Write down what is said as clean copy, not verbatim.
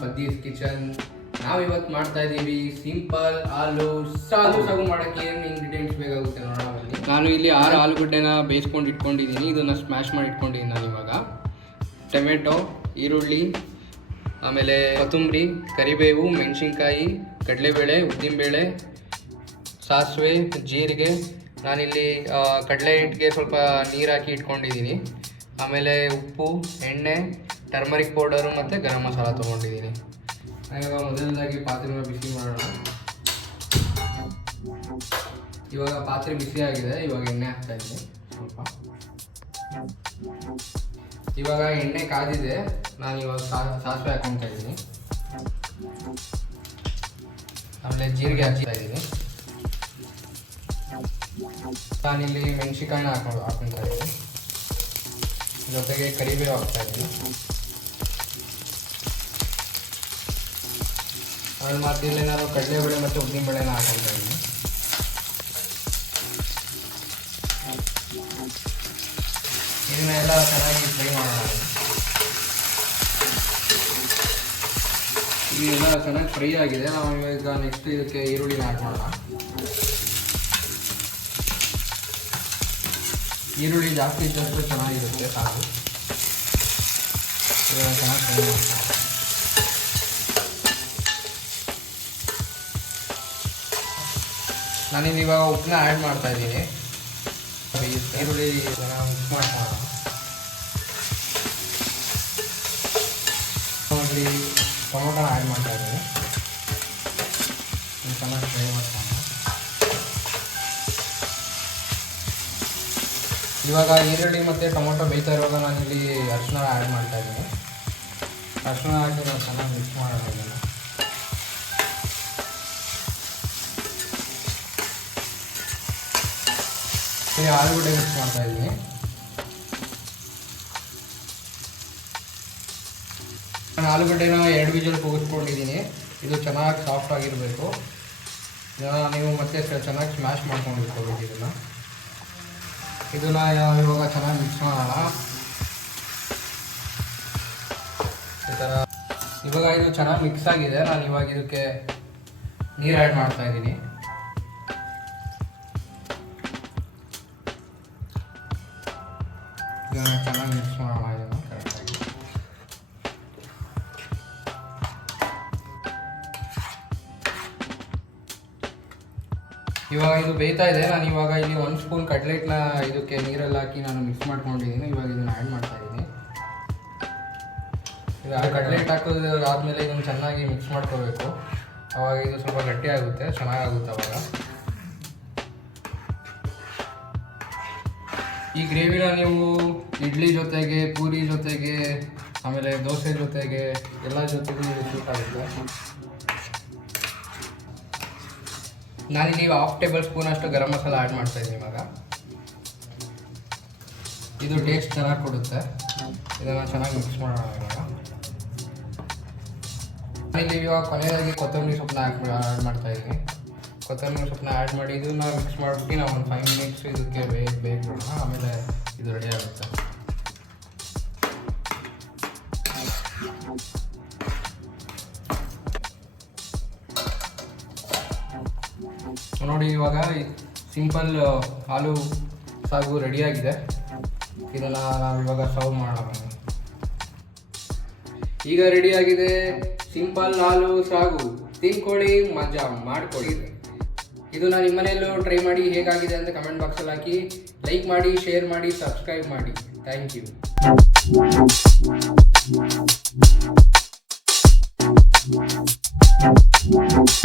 ಪದ್ದೀಸ್ kitchen. ನಾವಿವತ್ತು ಮಾಡ್ತಾ ಇದ್ದೀವಿ ಸಿಂಪಲ್ ಆಲೂ ಸಾಗು ಮಾಡೋಕ್ಕೆ ಏನು ಇಂಗ್ರೀಡಿಯೆಂಟ್ಸ್ ಬೇಕಾಗುತ್ತೆ ನೋಡೋಣ ಬನ್ನಿ. ನಾನು ಇಲ್ಲಿ 6 ಆಲೂಗಡ್ಡೆನ ಬೇಯಿಸ್ಕೊಂಡು ಇಟ್ಕೊಂಡಿದ್ದೀನಿ. ಇದನ್ನು ಸ್ಮ್ಯಾಶ್ ಮಾಡಿ ಇಟ್ಕೊಂಡಿದ್ದೀನಿ ನಾನು ಇವಾಗ. ಟೊಮೆಟೊ, ಈರುಳ್ಳಿ, ಆಮೇಲೆ ಕೊತ್ತಂಬರಿ, ಕರಿಬೇವು, ಮೆಣಸಿನ್ಕಾಯಿ, ಕಡಲೆಬೇಳೆ, ಉದ್ದಿನಬೇಳೆ, ಸಾಸಿವೆ, ಜೀರಿಗೆ. ನಾನಿಲ್ಲಿ ಕಡಲೆ ಹಿಟ್ಟಿಗೆ ಸ್ವಲ್ಪ ನೀರು ಹಾಕಿ ಇಟ್ಕೊಂಡಿದ್ದೀನಿ. ಆಮೇಲೆ ಉಪ್ಪು, ಎಣ್ಣೆ, ಟರ್ಮರಿಕ್ ಪೌಡರು ಮತ್ತು ಗರಂ ಮಸಾಲ ತೊಗೊಂಡಿದ್ದೀನಿ. ಇವಾಗ ಮೊದಲನೇದಾಗಿ ಪಾತ್ರೆನ ಬಿಸಿ ಮಾಡೋಣ. ಇವಾಗ ಪಾತ್ರೆ ಬಿಸಿ ಆಗಿದೆ. ಇವಾಗ ಎಣ್ಣೆ ಹಾಕ್ತಾ ಇದ್ದೀನಿ ಸ್ವಲ್ಪ. ಇವಾಗ ಎಣ್ಣೆ ಕಾದಿದೆ. ನಾನು ಇವಾಗ ಸಾಸಿವೆ ಹಾಕ್ಕೊತಾ ಇದ್ದೀನಿ. ಆಮೇಲೆ ಜೀರಿಗೆ ಹಾಕ್ತಾ ಇದ್ದೀನಿ. ನಾನಿಲ್ಲಿ ಮೆಣಸಿನ್ಕಾಯಿನ ಹಾಕ್ಕೊತಾ ಇದ್ದೀನಿ. ಜೊತೆಗೆ ಕರಿಬೇವು ಹಾಕ್ತಾ ಇದ್ದೀನಿ. ಆಮೇಲೆ ಮತ್ತೆ ಇಲ್ಲಿ ನಾನು ಕಡಲೆಬೇಳೆ ಮತ್ತು ಉದ್ದಿನಬೇಳೆನ ಹಾಕ್ಕೊತಾ ಇದ್ದೀನಿ. ಇದನ್ನೆಲ್ಲ ಚೆನ್ನಾಗಿ ಫ್ರೈ ಮಾಡೋಣ. ಇದೆಲ್ಲ ಚೆನ್ನಾಗಿ ಫ್ರೈ ಆಗಿದೆ. ನಾವು ಈಗ ನೆಕ್ಸ್ಟ್ ಇದಕ್ಕೆ ಈರುಳ್ಳಿನ ಆ್ಯಡ್ ಮಾಡೋಣ. ಈರುಳ್ಳಿ ಜಾಸ್ತಿ ಇದ್ದಷ್ಟು ಚೆನ್ನಾಗಿರುತ್ತೆ ಸಾಕು. ಇವಾಗ ಚೆನ್ನಾಗಿ ಫ್ರೈ ಮಾಡ್ತಾ. ನಾನಿಲ್ಲಿ ಇವಾಗ ಉಪ್ಪನ್ನ ಆ್ಯಡ್ ಮಾಡ್ತಾ ಇದ್ದೀನಿ. ಈರುಳ್ಳಿ ಮಿಕ್ಸ್ ಮಾಡ್ತಾ ಟೊಮೊಟೊನ ಆ್ಯಡ್ ಮಾಡ್ತಾ ಇದ್ದೀನಿ. ಚೆನ್ನಾಗಿ ಫ್ರೈ ಮಾಡ್ತಾ. ಇವಾಗ ಈರುಳ್ಳಿ ಮತ್ತು ಟೊಮೊಟೊ ಬೇಯ್ತಾ ಇರುವಾಗ ನಾನಿಲ್ಲಿ ಅರಿಶಿನ ಆ್ಯಡ್ ಮಾಡ್ತಾ ಇದ್ದೀನಿ. ಅರಿಶಿನ ಹಾಕಿ ನಾವು ಚೆನ್ನಾಗಿ ಮಿಕ್ಸ್ ಮಾಡೋಣ. ಇದನ್ನು ಆಲೂಗಡ್ಡೆ ಮಿಕ್ಸ್ ಮಾಡ್ತಾ ಇದ್ದೀನಿ. ನಾನು ಆಲೂಗಡ್ಡೆನ 2 ವಿಜಲ್ ಕೂಗಿಸ್ಕೊಂಡಿದ್ದೀನಿ. ಇದು ಚೆನ್ನಾಗಿ ಸಾಫ್ಟ್ ಆಗಿರಬೇಕು. ನೀವು ಮತ್ತೆ ಚೆನ್ನಾಗಿ ಸ್ಮ್ಯಾಶ್ ಮಾಡ್ಕೊಂಡು ಇಟ್ಕೊಬೇಕು. ಇದನ್ನು ಇವಾಗ ಚೆನ್ನಾಗಿ ಮಿಕ್ಸ್ ಮಾಡೋಣ. ಈ ಥರ ಇವಾಗ ಇದು ಚೆನ್ನಾಗಿ ಮಿಕ್ಸ್ ಆಗಿದೆ. ನಾನು ಇವಾಗ ಇದಕ್ಕೆ ನೀರು ಆ್ಯಡ್ ಮಾಡ್ತಾ ಇದ್ದೀನಿ. ಇದನ್ನು ಚೆನ್ನಾಗಿ ಮಿಕ್ಸ್ ಮಾಡೋಣ. ಇದನ್ನು ಕರೆಕ್ಟಾಗಿ ಇವಾಗ ಇದು ಬೇಯ್ತಾ ಇದೆ. ನಾನು ಇವಾಗ ಇಲ್ಲಿ 1 ಸ್ಪೂನ್ ಕಡ್ಲೆಟ್ನ ಇದಕ್ಕೆ ನೀರಲ್ಲಿ ಹಾಕಿ ನಾನು ಮಿಕ್ಸ್ ಮಾಡ್ಕೊಂಡಿದ್ದೀನಿ. ಇವಾಗ ಇದನ್ನು ಆ್ಯಡ್ ಮಾಡ್ತಾ ಇದ್ದೀನಿ. ಇವಾಗ ಕಡ್ಲೆಟ್ ಹಾಕೋದಾದ್ಮೇಲೆ ಇದನ್ನು ಚೆನ್ನಾಗಿ ಮಿಕ್ಸ್ ಮಾಡ್ಕೋಬೇಕು. ಅವಾಗ ಇದು ಸ್ವಲ್ಪ ಗಟ್ಟಿ ಆಗುತ್ತೆ, ಚೆನ್ನಾಗಾಗುತ್ತೆ ಅವಾಗ. ಈ ಗ್ರೇವಿನ ನೀವು ಇಡ್ಲಿ ಜೊತೆಗೆ, ಪೂರಿ ಜೊತೆಗೆ, ಆಮೇಲೆ ದೋಸೆ ಜೊತೆಗೆ ಎಲ್ಲ ಜೊತೆಗೂ ಸೂಟ್ ಆಗುತ್ತೆ. ನಾನಿಲ್ಲಿ 1/2 ಟೇಬಲ್ ಸ್ಪೂನ್ ಅಷ್ಟು ಗರಂ ಮಸಾಲ ಆ್ಯಡ್ ಮಾಡ್ತಾ ಇದ್ದೀನಿ. ಇವಾಗ ಇದು ಟೇಸ್ಟ್ ಚೆನ್ನಾಗಿ ಕೊಡುತ್ತೆ. ಇದನ್ನು ಚೆನ್ನಾಗಿ ಮಿಕ್ಸ್ ಮಾಡೋಣ. ನಾನಿಲ್ಲಿ ಇವಾಗ ಕೊನೆಯದಾಗಿ ಕೊತ್ತಂಬರಿ ಸೊಪ್ಪನ್ನ ಆ್ಯಡ್ ಮಾಡ್ತಾ ಇದ್ದೀನಿ. ಕೊತ್ತಂಬರಿ ಸೊಪ್ಪನ್ನ ಆ್ಯಡ್ ಮಾಡಿ ಇದನ್ನು ಮಿಕ್ಸ್ ಮಾಡಿಬಿಟ್ಟು ನಾವು ಒಂದು 5 ಮಿನಿಟ್ಸ್ ಇದಕ್ಕೆ ಬೇಯಿಸೋಣ. ಆಮೇಲೆ ಇದು ರೆಡಿ ಆಗುತ್ತೆ. ನೋಡಿ, ಇವಾಗ ಸಿಂಪಲ್ ಆಲೂ ಸಾಗು ರೆಡಿಯಾಗಿದೆ. ಇದನ್ನು ನಾವು ಇವಾಗ ಸರ್ವ್ ಮಾಡೋಣ. ಈಗ ರೆಡಿಯಾಗಿದೆ ಸಿಂಪಲ್ ಆಲೂ ಸಾಗು. ತಿನ್ಕೊಳ್ಳಿ, ಮಜಾ ಮಾಡ್ಕೊಳ್ಳಿ. ಇದನ್ನು ನಿಮ್ಮ ಮನೆಯಲ್ಲೂ ಟ್ರೈ ಮಾಡಿ. ಹೇಗಾಗಿದೆ ಅಂತ ಕಮೆಂಟ್ ಬಾಕ್ಸಲ್ಲಿ ಹಾಕಿ. ಲೈಕ್ ಮಾಡಿ, ಶೇರ್ ಮಾಡಿ, ಸಬ್ಸ್ಕ್ರೈಬ್ ಮಾಡಿ. Thank you.